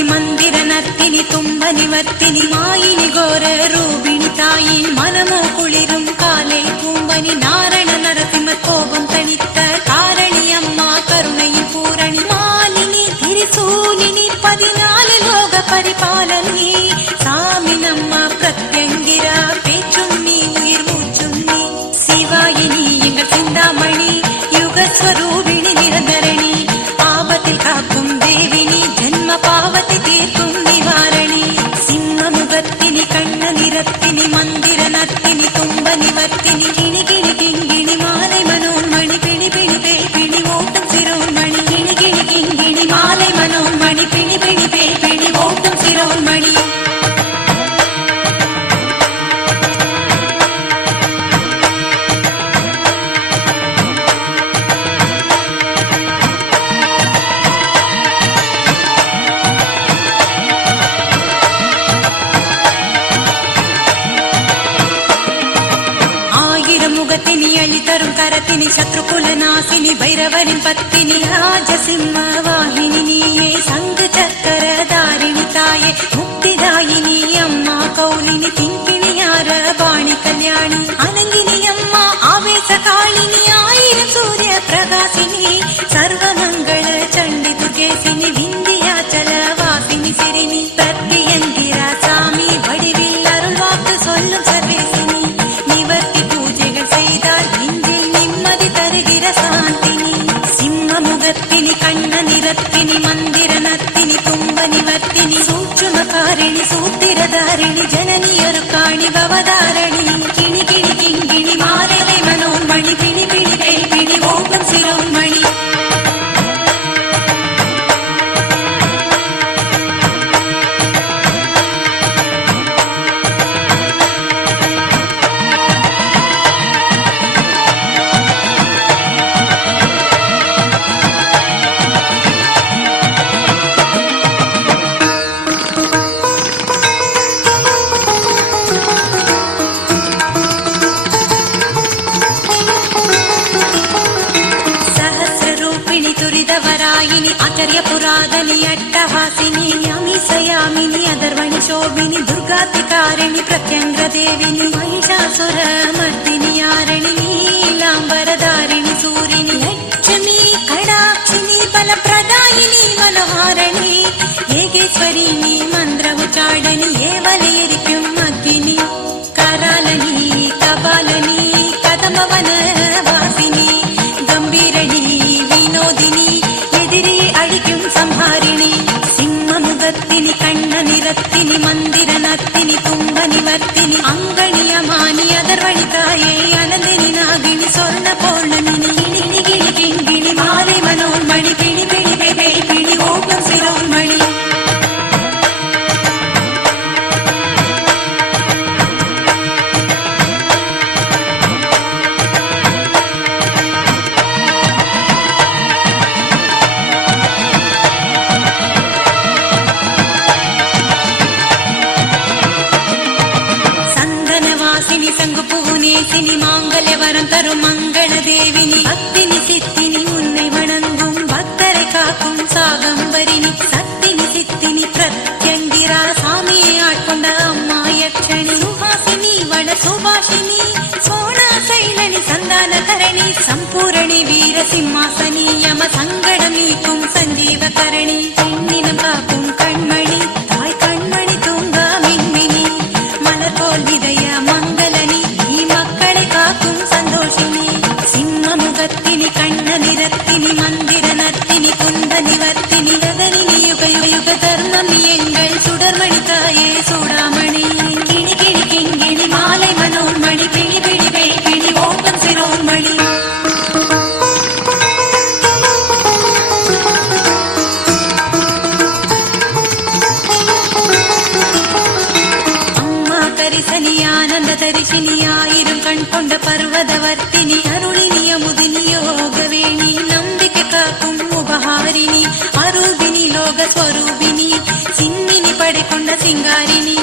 நிவர்த்தினி மந்திர நர்த்தினி தும்ப நிவர்த்தினி மாயினி கோர ரூபிணி தாயின் மனமோ குளிரும் காலை பூம்பனி நாரண நரசிம்மர் கோபம் தணித்த காரணி அம்மா கருணையின் பூரணி மாலினி திரிசூலினி 14 லோக பரிபாலனி சாமி நம்மா பிரத்யங்கிரா பேச்சும் நீ உயிர் மூச்சும் நீ சிவாயினி எங்கள் சிந்தாமணி யுகஸ்வரூபிணி நிரந்தரணி ஆபத்தில் காக்கும் தேவினி ஜன்ம பாவத்தை தீர்க்கும் நிவாரணி சிம்ம முகத்தினி கண்ண நிறத்தினி மந்திர நர்த்தினி தும்ப நிவர்த்தினி கிணி கிணி கிங்கிணி மாலை மனோன்மணி பிணி பிணி பே பிணி ஓட்டும் சிரோன்மணி கிணி கிணி கிங்கிணி மாலை மனோன்மணி பிணி பிணி பே பிணி ஓட்டும் சிரோன்மணி முகத்தினி அழி தரும் கரத்தினி சத்ருகுல நாசினி பைரவரின் பத்தினி ராஜசிம்ம வாகினி நீயே சங்கு சக்கர தாரிணி தாயே முக்திதாயினி அம்மா கௌலினி திங்கிணியார பாணி கல்யாணி அனங்கினி அம்மா ஆவேச காளினி ஆயிரம் சூரிய பிரகாசினி சர்வமங்கள சண்டி துர்கேசினி விந்தியாச்சல வாசினி சிறினி பிரத்யங்கிரா சாமி வடிவில் அருள் வாக்கு சொல்லும் சர்வேசினி நிவர்த்தி பூஜைகள் செய்தால் நெஞ்சில் நிம்மதி தருகிற சாந்தினி சிம்ம முகத்தினி கண்ண நிறத்தினி மந்திர நர்த்தினி தும்ப நிவர்த்தினி சூட்சுமகாரிணி சூத்திரதாரிணி ஜனனி அருக்காணி பவதாரணி கிணி கிணி கிங்கிணி மாலை மனோன்மணி பிணி பிணி பே பிணி ஓட்டும் சிரோன்மணி துரிதவராயினி ஆச்சரிய புராதனி அட்டஹாசினி அமிசயாமினி அதர்வணி சோபினி துர்காதிகாரிணி பிரத்யங்கிர தேவினி மகிஷாசுர மர்தினி யாரிணி நீலாம்பரதாரிணி சூரிணி லட்சுமி கடாட்சினி பலப்பிரதாயினி மனோஹாரணி ஏகேஸ்வரிணி மந்திர உச்சாடனி ஏவலையரிக்கும் அக்கினி கராலனி கபாலனி கதமவன வாசினி கம்பீரணி வினோதினி எதிரி அழிக்கும் சம்ஹாரிணி சிம்ம முகத்தினி கண்ண நிறத்தினி மந்திர நர்த்தினி தும்ப நிவர்த்தினி அங்கணி அமானி அதர்வணி தாயே அனந்தினி நாகினி சொர்ண பௌர்ணமினி கிணி கிணி கிங்கிணி மாலை மனோன்மணி பிணி பிணி பே பிணி ஓட்டும் சிரோன்மணி சங்கு புகுநேசினி மாங்கல்ய வரம் தரும் மங்கள தேவினி பக்தினி சித்தினி உன்னை வணங்கும் பக்தரை காக்கும் சாகம்பரினி சத்தினி சித்தினி பிரத்யங்கிரா சாமியை ஆட்கொண்ட அம்மா யட்சணி சுஹாசினி வட சுபாஷினி சோனா சைலனி சந்தான கரணி சம்பூரணி வீர சிம்மாசனி யம சங்கடம் நீக்கும் சஞ்சீவ கரணி பெண்ணினம் காக்கும் கண்மணி தாய் கண்மணி தூங்கா மின்மினி மலர் போல் விதய மங்களனி நீ மக்களை காக்கும் சந்தோஷினி சிம்ம முகத்தினி கண்ண நிறத்தினி மந்திர நர்த்தினி குந்த நிவர்த்தினி ஜகனினி யுக யுக தர்மம் எங்கள் சுடர்மணி தாயே சூடாமணி கிணி கிணி கிங்கிணி மாலை மனோன்மணி பிணி பிணி பே பிணி ஓட்டம் சிரோன்மணி ஆனந்த தரிசினி ஆயிரம் கண் கொண்ட பர்வதவர்த்தினி அருளினி அமுதினி யோகவேணி நம்பிக்கை காக்கும் உபஹாரிணி அரூபினி லோக ஸ்வரூபினி சின்னினி படை கொண்ட சிங்காரினி